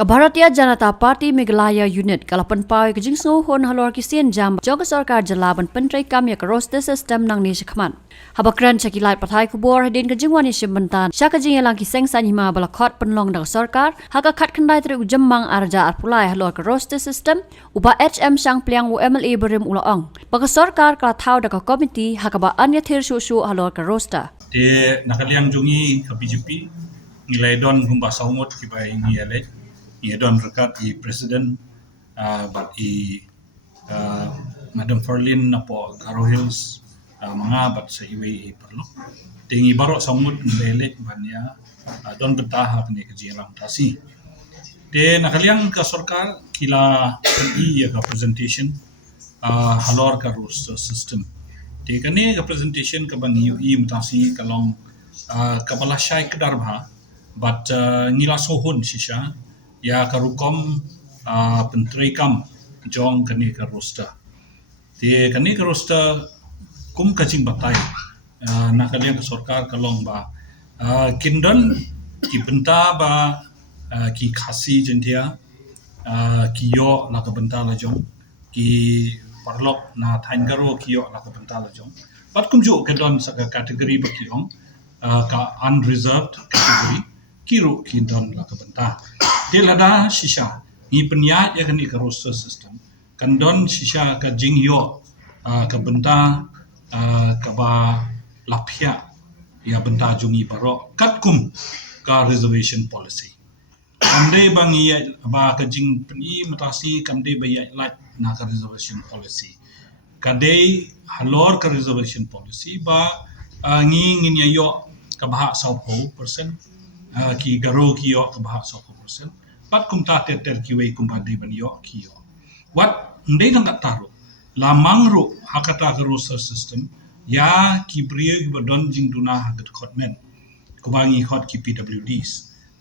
Bharatiya Janata Party Meghalaya Unit kalapan pawai ke jingsu hon halor kisian jam joga sarkar jalaban pentrai kam ya roster system nang ni shakman. Habakran chakilat pathai kubor hadin ke jingwani shimbantan shaka jingelang ki sengsan hima balakot penlong dang sarkar haka khat khandai tri ujemmang arja arpulai halor ke roster system uba HM sang pliang UMLA berim ulaong. Baka sarkar kala thau da komiti haka ba anya thir shu halor ke roster. Te nakaliang jungi ke BJP nilai don gumba saumot ki bai ni elek ia don rekat i presiden but i Madam Ferlin apo Garo Hills mga bat sa iwi i perlu tingi barok saumot nilai banya don betah ni ke jilang tasi te nakaliang ka sarkar kila i ka presentation halor ka roster system te kane ka presentation ka bangi i mutasi kalong kabala syai kedar bha but nila sohun sisha ya karukom penteri kam jong kani ka roster te kani ka roster kum kaching batai nakalian ka sarkar kalong ba kindon ki benta ba ki khasi jentia ki yo la ka benta la jong ki parlok na thaingaro ki yo la ka benta la jong but kum jo ka don sa kategori ba ki ong ka unreserved category kiru ki don la ka benta dia lada shisha ni penyat ya kani ka roster system kan don shisha ka jingyo ka benta ka ba lapia ya benta jungi baro katkum ka reservation policy kamde bangi ya ba ka jing peni matasi kamde ba ya lat na ka reservation policy kade halor ka reservation policy ba ngi ngin ya yo ka bah 10% ki garo ki yo ka bah 10% pat kum ta ter ki wei kum ba di ban yo ki yo wat ndai nang taru la mangru hakata ka roster system ya ki brio ki don jing duna hagat khotmen ko bangi khot ki PWDs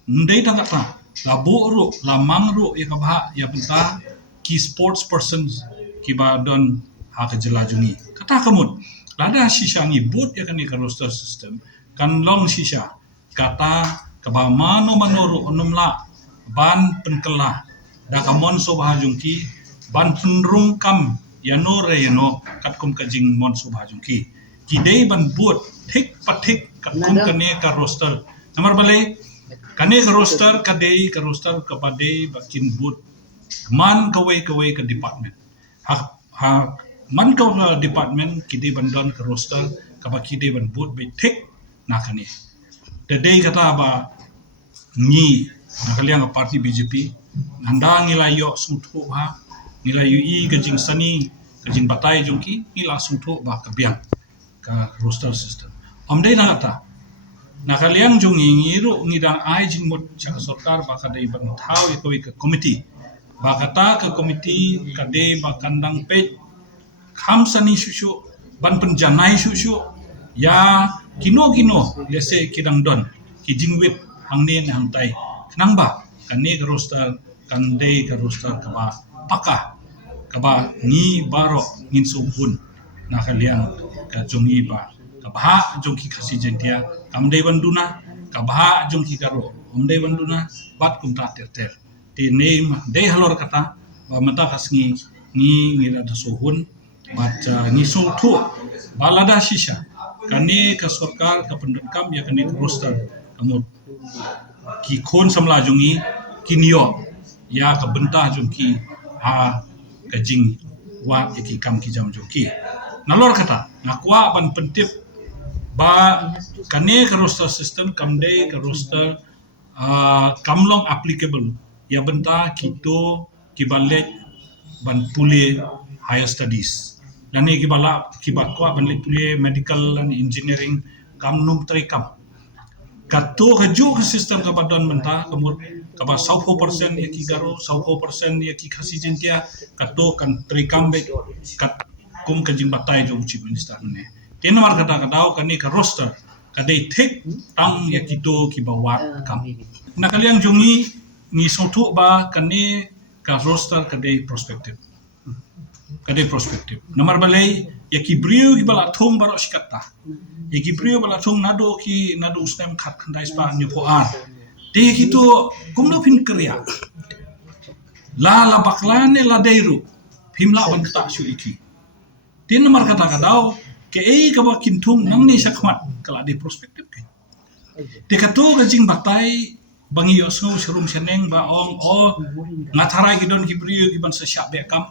ndai nang ta la boru la mangru ya ka ba ya benta ki sports persons ki ba don ha ka jelajungi kata kamut lada shisha ngi bot ya kan ka roster system kan long shisha kata ka ba mano manoro onumla ban penkela da kamon so bahajungki ban penrung kam yano reyano katkum kajing mon so bahajungki kidei ban buat thik pathik katkum kane ka roster nomor bale kane ka roster kadei ka roster kapade bakin buat man kawai ka department ha man ka department kidei ban don ka roster kabakidei ban buat be thik nakane dadei kata ba ni nakaliang parti BJP anda ngilayo sungtho ha ngilayo i kajing sani kajing batai jungki ila sungtho ba kabiang ka roster system amdai nagata nakaliang jungi ngiru ngidang ai jing mot cha sarkar ba kadai ban thau ikoi ka committee ba kata ka committee kadai ba kandang pe kham sani shushu ban penjanai shushu ya kino lese kidang don kijingwit hangne hangtai nang ba kani ka roster kandei ka roster ka ba paka ka ba ni baro ngin subun nakalian ka jongi ba ka ba jongki khasi jentia kamdei banduna ka ba jongki karo omdei banduna bat kum ta ter ti name dei halor kata ba mata kasngi ni ngila da sohun bat ni sultu balada shisha kani ka sarkar ka pendekam ya kani roster kamu ki khon samla jungi kinyo ya ka bentah jungki ha ka jing wa ki kam ki jam jungki nalor kata nakwa ban pentip ba kane ka roster system kamde ka roster kamlong applicable ya bentah kito ki balet ban pule higher studies lani ki bala ki bakwa ban pule medical and engineering kamnum trikam kato kaju ke sistem ka badon menta kamur ka ba 100% ya ki garo 100% ya ki khasi jentia kato kan trikambe kat kum kajing batai jo chief minister ne tenamar kata kadau kani ka roster kadai thik tang ya kito ki bawat kam nakaliang jungi ni sotu ba kani ka roster kadai prospective nomor balai ya ki brio ki bala thong baro shikata Eki prio bala chung nado stem khat khandai spa ni po a te ki to kumno phin kriya la baklane la deiru himla ban kata syu iki tin nomor kata kadau ke ka ba kintung nang ni sakmat kala di perspektif ke de katu gajing batai bangi yosno serum seneng ba ong ngatarai gidon kibriyo giban sesyak bekam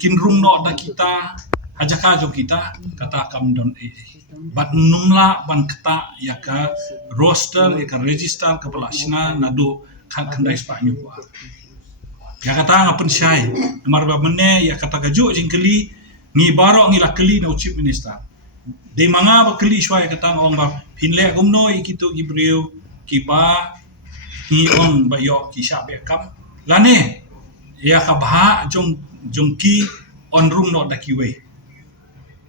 kinrung no da kita hajaka jo kita kata kam don bat numla ban kata ya ka roster ya ka register ka pelasna nadu kan kendai spanyu ko ya kata ngapen syai nomor ba mene ya kata gajo jingkeli ngi baro ngi lakeli na chief minister de manga ba keli syai kata ong ba pinle gumno ikito gibriyo kiba ni ong ba yo ki sya bekam lane ya ka bha jongki on room no da kiwe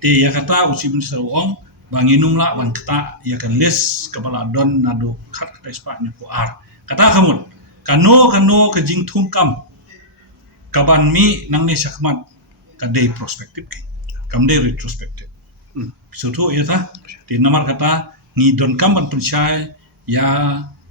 te ya kata chief minister ong banginum la ban kata ya kan list kepala don nado khat kata spanyu ko kata kamun kano ke jing thum kam kaban mi nang ne sakmat ka day perspective ke kam day retrospective so to ya ta te namar kata ni don kam ban percaya ya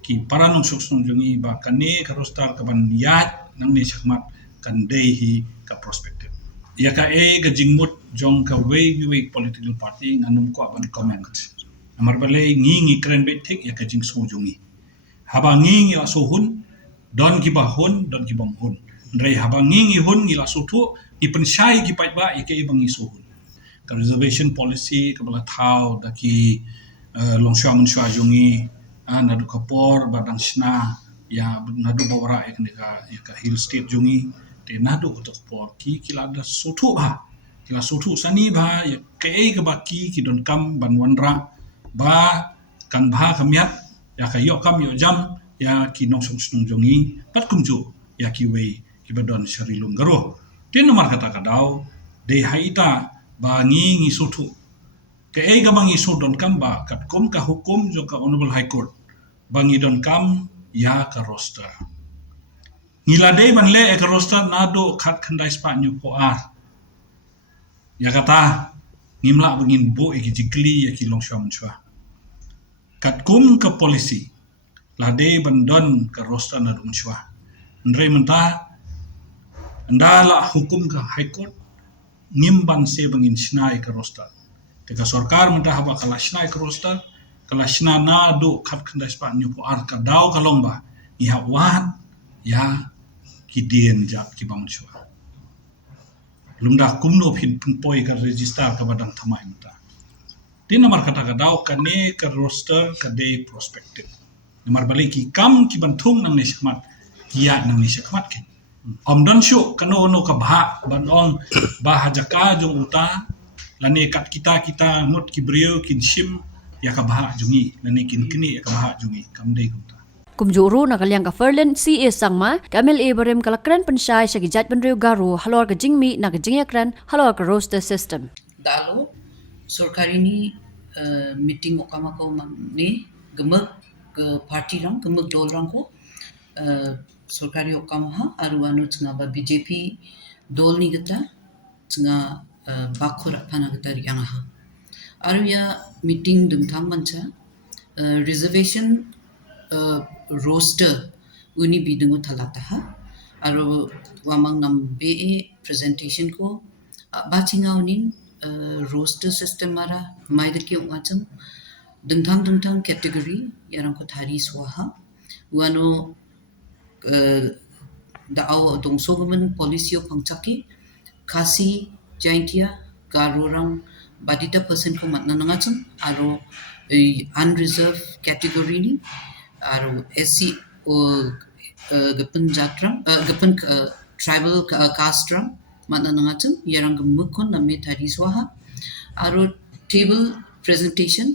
ki paranong soksong jongi ba kane ka rostar kaban yat nang ne sakmat kan day hi ka perspective ya ka ga jingmut jong ka way political party nganum ko ban comment namar balai ngi kren betik ya ka jing so jongi haba ngi la so hun don ki ba hun don ki bang hun ndrai haba ngi hun ngi la so thu i pen shai ki pai ba i ke bangi so hun ka reservation policy ka bala thau da ki longsha mun shwa jongi nadu kapor badang sna ya nadu bawra ek ka hill state jongi te nadu utok por ki kila da sotu ba kila sotu sani ba ya ke ba ki don kam ban wanra ba kan ba kamyat ya ka yo kam yo jam ya ki nong song snung jongi pat kumju ya ki we ki badon sharilung garo tin nomor kata kadau de haita ba ngi sotu ke ga bangi so don kam ba kat kum ka hukum jo ka honorable high court bangi don kam ya ka roster ngilade ban le ka roster nado khat khandai spanyu ko ya kata ngimla bangin bo e jikli ya ki longsham chwa kat kum ka policy lade ban don ka roster na dum chwa ndre menta ndala hukum ka high court ngimban se bangin snai ka roster te ka sarkar menta haba kala snai ka roster kala sna na do khat khandai spanyu ko ka daw ka lomba ni hawat ya kidien jat ki bang chwa lumda kumno phin poi ka register ka badang thamai mata tin namar kata ka daw kane ka roster ka day prospective namar balik ki kam ki banthung nang ni sakmat ya nang ni sakmat ke don shu kano no ka bha ban ong ba hajaka jong uta lane kat kita mut ki brio kin shim ya ka bha jungi lane kin kini ya ka bha jungi kam day uta kumjuru na kalyang ka Ferlin CA sangma Kamil Ibrahim kalakran pensyai sagijat benriu garu halor ka jingmi na ka jingyakran halor ka roster system dalo sorkari ni meeting okama ko ni gemek ke parti rang gemek dol rang ko sorkari okama ha arwanu tsinga ba BJP dol ni gata tsinga bakhura pana gata yang ha arya meeting dumthang mancha reservation roster uni bidungu thalata ha aro wamang nam be presentation ko bachinga unin roster system mara maida ki ungacham dungthang category yarang ko thari swaha wano da aw dongso government policy of pangchaki khasi jaintia garorang badita person ko matna nangacham aro unreserved category ni aro SC gapan jatram gapan tribal caste mana nangacham yarang mukon namme thari swaha aro table presentation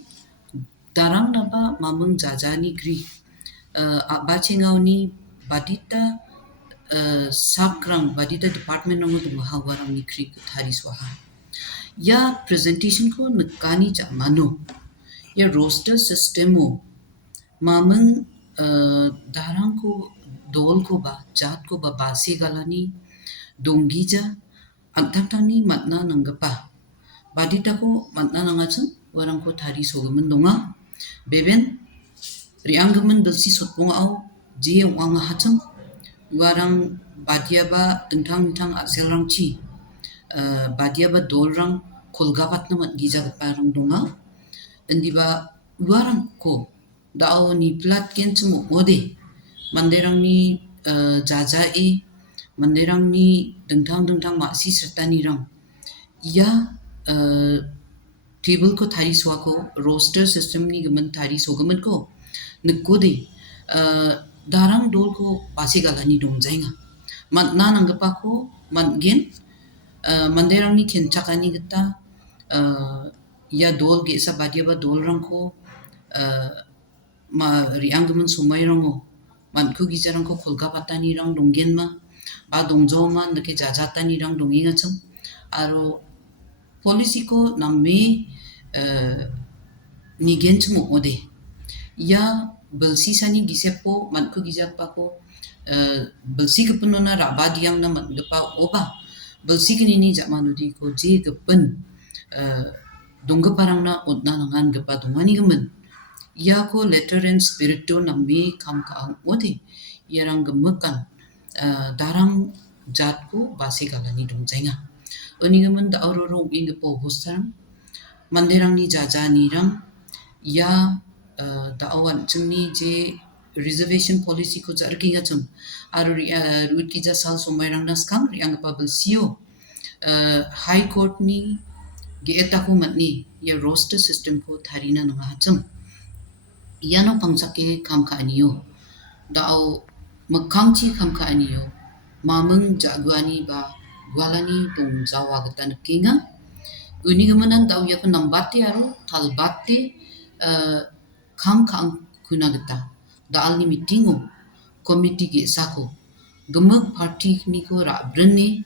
darang naba mamung jajani gri abachingawni badita sakrang badita department nang du hawarang ni gri thari swaha ya presentation ko nakani ja mano ya roster systemo mamung darang ko dol ko ba jat ko ba basi galani donggija antang-tangni matna nanggapa badita ko matna nangachang warang ko thari sogamen donga beben rianggamen belsi sotpong au je wang hacham warang badiaba tentang akselrangci badiaba dolrang kolgabat namat gijagat parang donga endiba uarang ko dao ni plat ken cemu ode manderang ni jajai manderang ni tentang maksi serta nirang ia table ko thari swa ko roster system ni gemen thari so gemen ko nekode darang dol ko pasi galani dong jainga man na nangpa ko man gen manderang ni kencakani geta ya dol ge sa badia ba dol rang ko ma riang gemen sumai rango man ku gijarang ko kolga patani rang donggen ma ba dongjo ma nake jajatani rang donginga cham aro polisi ko namme nigen chmu ode ya belsi sani gisepo man ku gijapa ko belsi kepenona rabadiang na man gepa oba belsi kenini jamanudi ko je gepen dongga parang na odna nangan gepa dongani gemen ya ko letter and spirito nambi kam ka ode yarang gemekan darang jatku basi galani dong jainga oni gemen da aurorong ing gepo hosang manderang ni jajani rang ya da awan chungni je reservation policy ko jarkinga chum aru ruit ki ja sal somairang nas kam riang pa sio high court ni ge eta ko matni ya roster system ko tharina nanga chum iano pangsake kam ka aniyo dao makangchi kam ka aniyo mamung jagwani ba gwalani tong jawa gatan kinga uni gamanan dao ya ko nambate aro talbate kam ka kuna gata daal ni meetingo komiti ge sako gemak party ni ko ra brene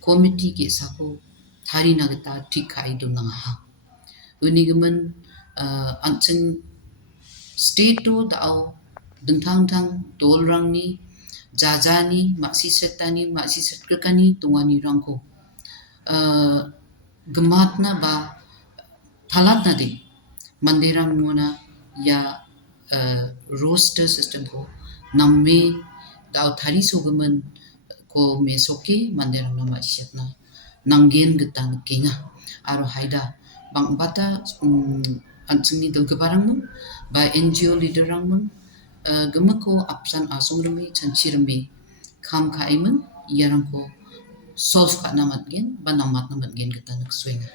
komiti ge sako thari na gata thik khai do nanga ha uni gaman anchen state to dao dengtang dolrang ni jajani maksi setkani tungani rangko gemat na ba thalat na de manderang mona ya roster system ko namme dao thari sogemen ko mesoke manderang na maksiat na nanggen getan kinga aro haida bang bata anchingni dal kebarang mun ba NGO leader rang mun gemako apsan asong remi chanchi remi kam ka iman yarang ko solve ka namat gen ba namat gen getan swenga